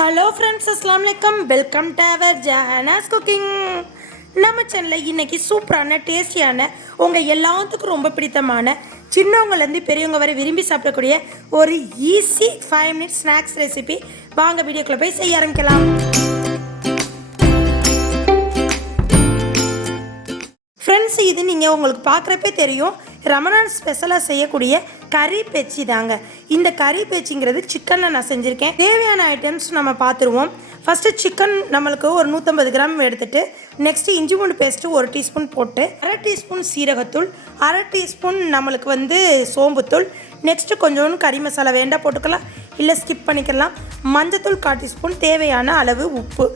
Hello friends, அஸ்ஸலாமு அலைக்கும். Welcome to our Jahana's cooking. நம்ம சேனலில் இன்றைக்கி சூப்பரான டேஸ்டியான உங்கள் எல்லாத்துக்கும் ரொம்ப பிடித்தமான சின்னவங்கலேருந்து பெரியவங்க வரை விரும்பி சாப்பிடக்கூடிய ஒரு ஈஸி 5 மினிட்ஸ் ஸ்நாக்ஸ் ரெசிபி. வாங்க வீடியோக்குள்ளே போய் செய்ய ஆரம்பிக்கலாம். ஃப்ரெண்ட்ஸ், இது நீங்கள் உங்களுக்கு பார்க்குறப்பே தெரியும், ரமணான் ஸ்பெஷலாக செய்யக்கூடிய கறி பேச்சி தாங்க. இந்த கறி பேச்சிங்கிறது சிக்கனில் நான் செஞ்சுருக்கேன். தேவையான ஐட்டம்ஸ் நம்ம பார்த்துருவோம். ஃபஸ்ட்டு சிக்கன் நம்மளுக்கு ஒரு 150 கிராம் எடுத்துகிட்டு, நெக்ஸ்ட்டு இஞ்சி பூண்டு பேஸ்ட்டு 1 டீஸ்பூன் போட்டு, 1/2 டீஸ்பூன் சீரகத்தூள், 1/2 டீஸ்பூன் நம்மளுக்கு சோம்புத்தூள், நெக்ஸ்ட்டு கொஞ்சோண்டு கறி மசாலா வேண்டாம் போட்டுக்கலாம், இல்லை ஸ்கிப் பண்ணிக்கலாம். மஞ்சத்தூள் 1/4 டீஸ்பூன், தேவையான அளவு உப்பு,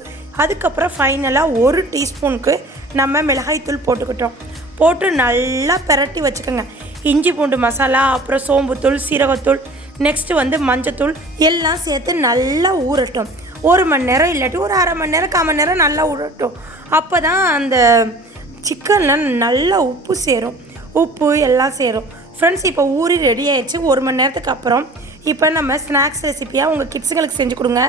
அதுக்கப்புறம் ஃபைனலாக 1 டீஸ்பூனுக்கு நம்ம மிளகாய்த்தூள் போட்டுக்கிட்டோம். போட்டு நல்லா பிரட்டி வச்சுக்கோங்க. இஞ்சி பூண்டு மசாலா, அப்புறம் சோம்புத்தூள், சீரகத்தூள், நெக்ஸ்ட்டு மஞ்சத்தூள் எல்லாம் சேர்த்து நல்லா ஊறட்டும். 1 மணி நேரம் இல்லாட்டி ஒரு 1/2 மணி நேரம் 1/4 மணி நேரம் நல்லா ஊறட்டும். அப்போ தான் அந்த சிக்கனில் நல்லா உப்பு சேரும், உப்பு எல்லாம் சேரும். ஃப்ரெண்ட்ஸ், இப்போ ஊறி ரெடி ஆகிடுச்சு. 1 மணி நேரத்துக்கு அப்புறம் இப்போ நம்ம ஸ்நாக்ஸ் ரெசிப்பியாக உங்கள் கிட்ஸுங்களுக்கு செஞ்சு கொடுங்க,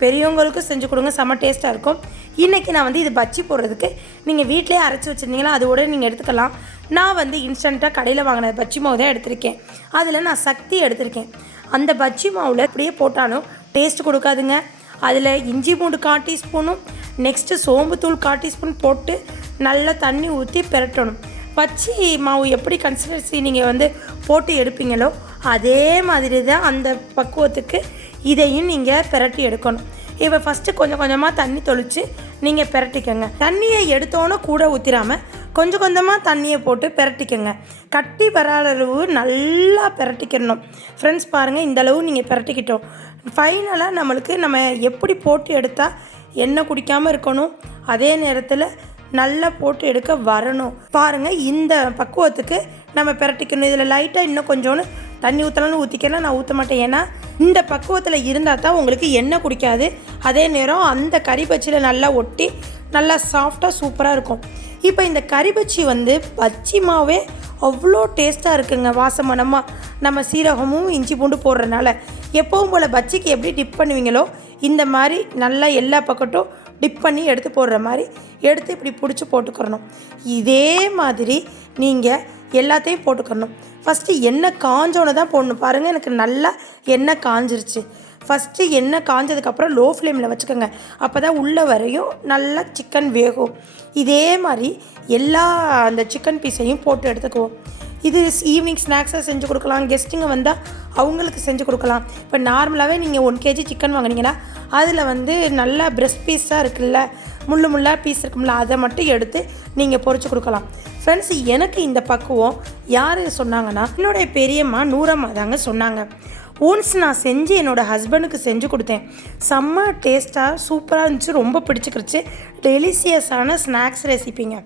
பெரியவங்களுக்கும் செஞ்சு கொடுங்க, செம்ம டேஸ்ட்டாக இருக்கும். இன்றைக்கி நான் இது பஜ்ஜி போடுறதுக்கு நீங்கள் வீட்டிலே அரைச்சி வச்சுருந்தீங்களா அதோட நீங்கள் எடுத்துக்கலாம். நான் இன்ஸ்டண்ட்டாக கடையில் வாங்கின பஜ்ஜி மாவு தான் எடுத்திருக்கேன். அதில் நான் சக்தி எடுத்திருக்கேன். அந்த பஜ்ஜி மாவில் அப்படியே போட்டாலும் டேஸ்ட் கொடுக்காதுங்க. அதில் இஞ்சி பூண்டு 1/4 டீஸ்பூனும், நெக்ஸ்ட்டு சோம்புத்தூள் 1/4 டீஸ்பூன் போட்டு நல்லா தண்ணி ஊற்றி பெரட்டணும். பஜ்ஜி மாவு எப்படி கன்சிஸ்டன்சி நீங்கள் போட்டு எடுப்பீங்களோ அதே மாதிரி தான் அந்த பக்குவத்துக்கு இதையும் நீங்கள் பெரட்டி எடுக்கணும். இப்போ ஃபஸ்ட்டு கொஞ்சம் கொஞ்சமாக தண்ணி தொளித்து நீங்கள் பெரட்டிக்கங்க. தண்ணியை எடுத்தோன்னே கூட ஊற்றிடாமல் கொஞ்சம் கொஞ்சமாக தண்ணியை போட்டு பெரட்டிக்கங்க. கட்டி வராத அளவு நல்லா பெரட்டிக்கிடணும். ஃப்ரெண்ட்ஸ் பாருங்கள், இந்தளவு நீங்கள் பெரட்டிக்கிட்டோம். ஃபைனலாக நம்ம எப்படி போட்டு எடுத்தால் எண்ணெய் குடிக்காமல் இருக்கணும், அதே நேரத்தில் நல்லா போட்டு எடுக்க வரணும். பாருங்கள், இந்த பக்குவத்துக்கு நம்ம பெரட்டிக்கணும். இதில் லைட்டாக இன்னும் கொஞ்சோன்னு தண்ணி ஊற்றலாம்னு ஊற்றிக்கலாம். நான் ஊற்ற மாட்டேன், ஏன்னா இந்த பக்குவத்தில் இருந்தால் தான் உங்களுக்கு எண்ணெய் குடிக்காது. அதே நேரம் அந்த கறி பச்சியில் நல்லா ஒட்டி நல்லா சாஃப்டாக சூப்பராக இருக்கும். இப்போ இந்த கறி பச்சி பச்சி மாவே அவ்வளோ டேஸ்ட்டாக இருக்குங்க. வாசமனமாக நம்ம சீரகமும் இஞ்சி பூண்டு போடுறதுனால எப்பவும் போல் பச்சிக்கு எப்படி டிப் பண்ணுவீங்களோ இந்த மாதிரி நல்லா எல்லா பக்கட்டும் டிப் பண்ணி எடுத்து போடுற மாதிரி எடுத்து இப்படி பிடிச்சி போட்டுக்கிறணும். இதே மாதிரி நீங்கள் எல்லாத்தையும் போட்டுக்கணும். ஃபஸ்ட்டு எண்ணெய் காஞ்சோன்னு தான் போடணும். பாருங்கள், எனக்கு நல்லா எண்ணெய் காஞ்சிருச்சு. ஃபஸ்ட்டு எண்ணெய் காஞ்சதுக்கப்புறம் லோ ஃப்ளேமில் வச்சுக்கோங்க. அப்போ தான் உள்ளே வரையும் நல்லா சிக்கன் வேகும். இதே மாதிரி எல்லா அந்த சிக்கன் பீஸையும் போட்டு எடுத்துக்குவோம். இது ஈவினிங் ஸ்நாக்ஸாக செஞ்சு கொடுக்கலாம். கெஸ்ட்டுங்க வந்தால் அவங்களுக்கு செஞ்சு கொடுக்கலாம். இப்போ நார்மலாகவே நீங்கள் 1 kg சிக்கன் வாங்கினீங்கன்னா அதில் நல்லா பிரெஸ்ட் பீஸாக இருக்குல்ல, முள்ளாக பீஸ் இருக்கும்ல, அதை மட்டும் எடுத்து நீங்கள் பொரிச்சு கொடுக்கலாம். ஃப்ரெண்ட்ஸ், எனக்கு இந்த பக்குவம் யார் சொன்னாங்கன்னா என்னுடைய பெரியம்மா நூறம்மா தாங்க சொன்னாங்க. ஒன்ஸ் நான் செஞ்சு என்னோடய ஹஸ்பண்டுக்கு செஞ்சு கொடுத்தேன். செம்ம டேஸ்ட்டாக சூப்பராக இருந்துச்சு, ரொம்ப பிடிச்சிக்கிடுச்சு. டெலிசியஸான ஸ்நாக்ஸ் ரெசிப்பிங்க.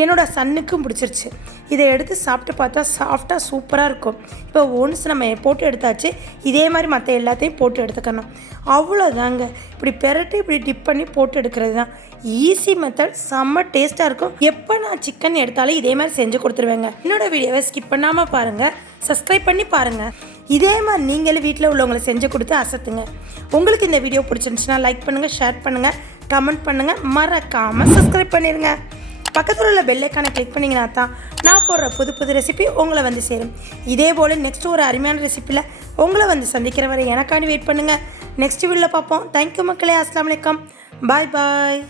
என்னோடய சன்னுக்கும் பிடிச்சிருச்சு. இதை எடுத்து சாப்பிட்டு பார்த்தா சாஃப்டாக சூப்பராக இருக்கும். இப்போ ஒன்ஸ் நம்ம போட்டு எடுத்தாச்சு, இதே மாதிரி மற்ற எல்லாத்தையும் போட்டு எடுத்துக்கணும். அவ்வளோதாங்க. இப்படி பெரட்டி இப்படி டிப் பண்ணி போட்டு எடுக்கிறது தான் ஈஸி மெத்தட். செம்ம டேஸ்ட்டாக இருக்கும். எப்போ நான் சிக்கன் எடுத்தாலும் இதே மாதிரி செஞ்சு கொடுத்துருவேங்க. என்னோடய வீடியோவை ஸ்கிப் பண்ணாமல் பாருங்கள், சப்ஸ்கிரைப் பண்ணி பாருங்கள். இதே மாதிரி நீங்களும் வீட்டில் உள்ளவங்களை செஞ்சு கொடுத்து அசத்துங்க. உங்களுக்கு இந்த வீடியோ பிடிச்சிருந்துச்சுன்னா லைக் பண்ணுங்கள், ஷேர் பண்ணுங்கள், கமெண்ட் பண்ணுங்கள், மறக்காமல் சப்ஸ்கிரைப் பண்ணிடுங்க. பக்கத்தில் உள்ள பெல் ஐக்கானை கிளிக் பண்ணிங்கன்னா தான் நான் போடுற புது ரெசிபி உங்களை சேரும். இதே போல் நெக்ஸ்ட் ஒரு அருமையான ரெசிப்பியில் உங்களை சந்திக்கிற வரை எனக்காண்டி வெயிட் பண்ணுங்கள். நெக்ஸ்ட் வீடியோவில் பார்ப்போம். தேங்க்யூ மக்களே. அஸ்ஸலாமு அலைக்கும். பாய் பாய்.